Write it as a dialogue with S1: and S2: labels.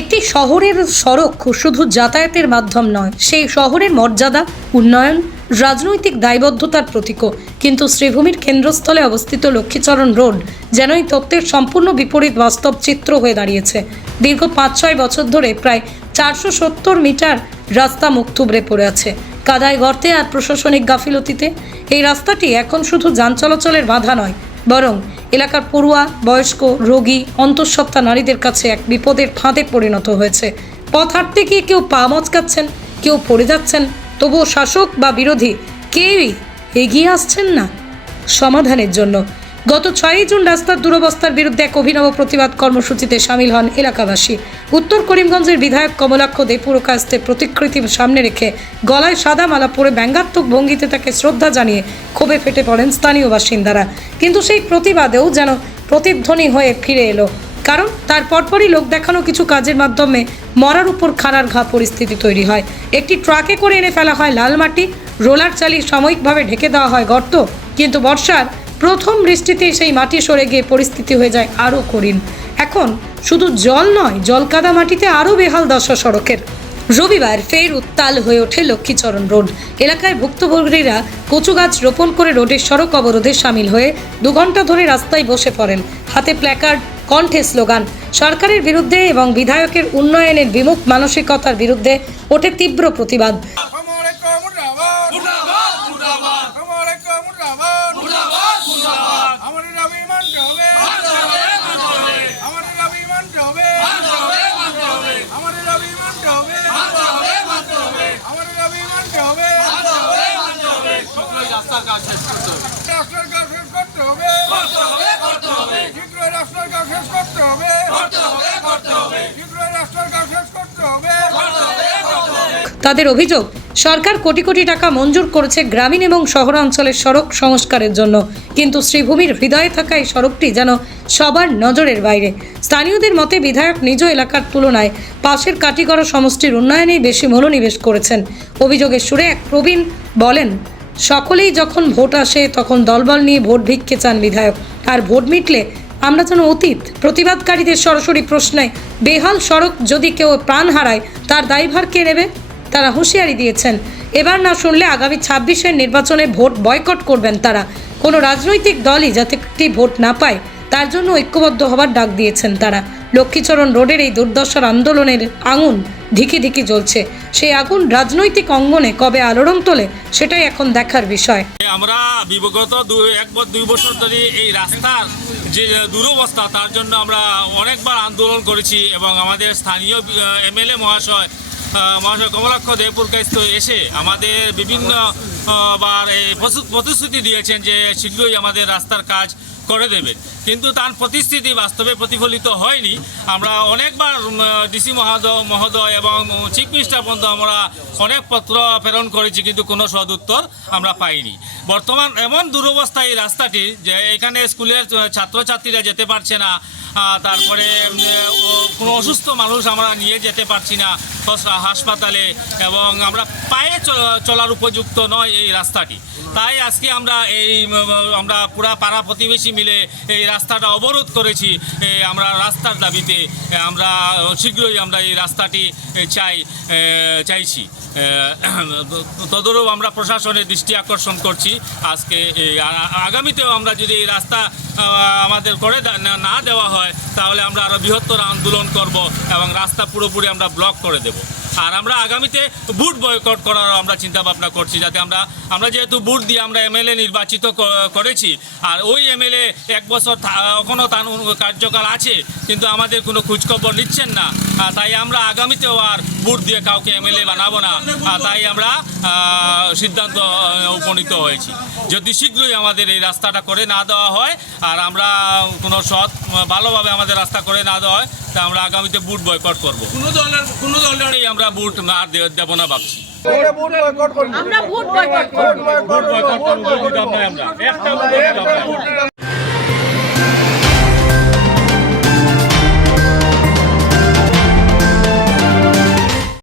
S1: একটি শহরের সড়ক শুধু যাতায়াতের মাধ্যম নয়, সেই শহরের মর্যাদা, উন্নয়ন, রাজনৈতিক দায়বদ্ধতার প্রতীকও। কিন্তু শ্রীভূমির কেন্দ্রস্থলে অবস্থিত লক্ষ্মীচরণ রোড যেন এই তত্ত্বের সম্পূর্ণ বিপরীত বাস্তব চিত্র হয়ে দাঁড়িয়েছে। দীর্ঘ পাঁচ ছয় বছর ধরে প্রায় চারশো সত্তর মিটার রাস্তা মুখ থুবড়ে পড়ে আছে। কাদায় গর্তে আর প্রশাসনিক গাফিলতিতে, এই রাস্তাটি এখন শুধু যান চলাচলের বাধা নয়, বরং এলাকার পড়ুয়া, বয়স্ক, রোগী, অন্তঃসত্ত্বা নারীদের কাছে এক বিপদের ফাঁদে পরিণত হয়েছে। পথ হাঁটতে গিয়ে কেউ পা মচকাচ্ছেন, কেউ পড়ে যাচ্ছেন, তবুও শাসক বা বিরোধী কেউই এগিয়ে আসছেন না। সমাধানের জন্য গত ছয়ই জুন রাস্তার দুরবস্থার বিরুদ্ধে এক অভিনব প্রতিবাদ কর্মসূচিতে সামিল হন এলাকাবাসী। উত্তর করিমগঞ্জের বিধায়ক কমলাক্ষ দে পুরকাস্তের প্রতিকৃতি সামনে রেখে গলায় সাদা মালা পরে ব্যঙ্গাত্মক ভঙ্গিতে তাকে শ্রদ্ধা জানিয়ে ক্ষোভে ফেটে পড়েন স্থানীয় বাসিন্দারা। কিন্তু সেই প্রতিবাদেও যেন প্রতিধ্বনি হয়ে ফিরে এলো। কারণ তার পরপরই লোক দেখানো কিছু কাজের মাধ্যমে মরার উপর খানার ঘা পরিস্থিতি তৈরি হয়। একটি ট্রাকে করে এনে ফেলা হয় লাল মাটি, রোলার চালিয়ে সাময়িকভাবে ঢেকে দেওয়া হয় গর্ত, কিন্তু বর্ষার প্রথম বৃষ্টিতেই সেই মাটি সরে গিয়ে পরিস্থিতি হয়ে যায় আরও কঠিন। এখন শুধু জল নয়, জলকাদা মাটিতে আরও বেহাল দশা সড়কের। রবিবার ফের উত্তাল হয়ে ওঠে লক্ষ্মীচরণ রোড। এলাকায় ভুক্তভোগীরা কচু গাছ রোপণ করে রোডের সড়ক অবরোধে সামিল হয়ে দু ঘণ্টা ধরে রাস্তায় বসে পড়েন। হাতে প্ল্যাকার্ড, কণ্ঠে স্লোগান। সরকারের বিরুদ্ধে এবং বিধায়কের উন্নয়নের বিমুখ মানসিকতার বিরুদ্ধে ওঠে তীব্র প্রতিবাদ।
S2: রাস্তার কাজ শেষ করতে হবে। শীঘ্র রাস্তার কাজ শেষ করতে হবে। শীঘ্র রাস্তার কাজ শেষ করতে হবে।
S1: তাদের অভিযোগ সরকার কোটি কোটি টাকা মঞ্জুর করেছে গ্রামীণ এবং শহরাঞ্চলের সড়ক সংস্কারের জন্য। কিন্তু শ্রীভূমির হৃদয়ে থাকা এই সড়কটি যেন সবার নজরের বাইরে। স্থানীয়দের মতে বিধায়ক নিজ এলাকার তুলনায় পাশের কাটিগড়া সমষ্টির উন্নয়নেই বেশি মনোনিবেশ করেছেন। অভিযোগের সুরে এক প্রবীণ বলেন সকলেই যখন ভোট আসে, তখন দলবল নিয়ে ভোট ভিক্ষে চান বিধায়ক। আর ভোট মিটলে আমরা যেন অতীত প্রতিবাদকারীদের সরাসরি প্রশ্নে বেহাল সড়ক যদি কেউ প্রাণ হারায়, তার দায়ভার কে নেবে? তারা হুঁশিয়ারি দিয়েছেন। এবার না শুনলে আগামী ছাব্বিশের নির্বাচনে ভোট বয়কট করবেন তারা। কোনো রাজনৈতিক দলই যাতে একটি ভোট না পায়, তার জন্য ঐক্যবদ্ধ হবার ডাক দিয়েছেন তারা। লক্ষ্মীচরণ রোডের এই দুর্দশার আন্দোলনের আঙুন ধিকি ধিকি জ্বলছে। সেই আগুন রাজনৈতিক অঙ্গনে কবে আলোড়ন তোলে, সেটাই এখন দেখার বিষয়।
S3: আমরা বিগত এক দুই বছর ধরে এই রাস্তার যে দুরবস্থা, তার জন্য আমরা অনেকবার আন্দোলন করেছি এবং আমাদের স্থানীয় এমএলএ মহাশয় মহাশয় কমলাক্ষ দেবপুর কাছ এসে আমাদের বিভিন্ন বার প্রতিশ্রুতি দিয়েছেন যে শীঘ্রই আমাদের রাস্তার কাজ করে দেবেন। কিন্তু তার প্রতিশ্রুতি বাস্তবে প্রতিফলিত হয়নি। আমরা অনেকবার ডিসি মহোদয় মহোদয় এবং চিফ মিনিস্টার পর্যন্ত আমরা অনেক পত্র প্রেরণ করেছি, কিন্তু কোনো সদ উত্তর আমরা পাইনি। বর্তমান এমন দুরবস্থা এই রাস্তাটি যে এখানে স্কুলের ছাত্রছাত্রীরা যেতে পারছে না তারপরে কোনো অসুস্থ মানুষ আমরা নিয়ে যেতে পারছি না হস- হাসপাতালে এবং আমরা পায়ে চলার উপযুক্ত নয় এই রাস্তাটি। তাই আজকে আমরা এই আমরা পুরা পাড়া প্রতিবেশী মিলে এই রাস্তাটা অবরোধ করেছি আমরা রাস্তার দাবিতে আমরা শীঘ্রই আমরা এই রাস্তাটি চাই চাইছি। তদরূপ আমরা প্রশাসনের দৃষ্টি আকর্ষণ করছি। আজকে আগামীতেও আমরা যদি এই রাস্তা আমাদের করে না দেওয়া হয়, তাহলে আমরা আরও বৃহত্তর আন্দোলন করব এবং রাস্তা পুরোপুরি আমরা ব্লক করে দেব। আর আমরা আগামীতে বুট বয়কট করার আমরা চিন্তা ভাবনা করছি, যাতে আমরা আমরা যেহেতু বুট দিয়ে আমরা এমএলএ নির্বাচিত করেছি, আর ওই এমএলএ এক বছর এখনও তার কার্যকাল আছে, কিন্তু আমাদের কোনো খোঁজখবর নিচ্ছেন না। তাই আমরা আগামীতেও আর বুট দিয়ে কাউকে এমএলএ বানাবো না। তাই আমরা সিদ্ধান্ত উপনীত হয়েছি। যদি শীঘ্রই আমাদের এই রাস্তাটা করে না দেওয়া হয়, আর আমরা কোনো সৎ, ভালোভাবে আমাদের রাস্তা করে না দেওয়া হয় তা আমরা আগামীতে বুট বয়কট করব। কোনো দলের কোনো দলেরই আমরা বুট না দেব না ভাবছি।
S4: আমরা বুট বয়কট করব।
S3: বুট বয়কট করব আমরা। একটা বুট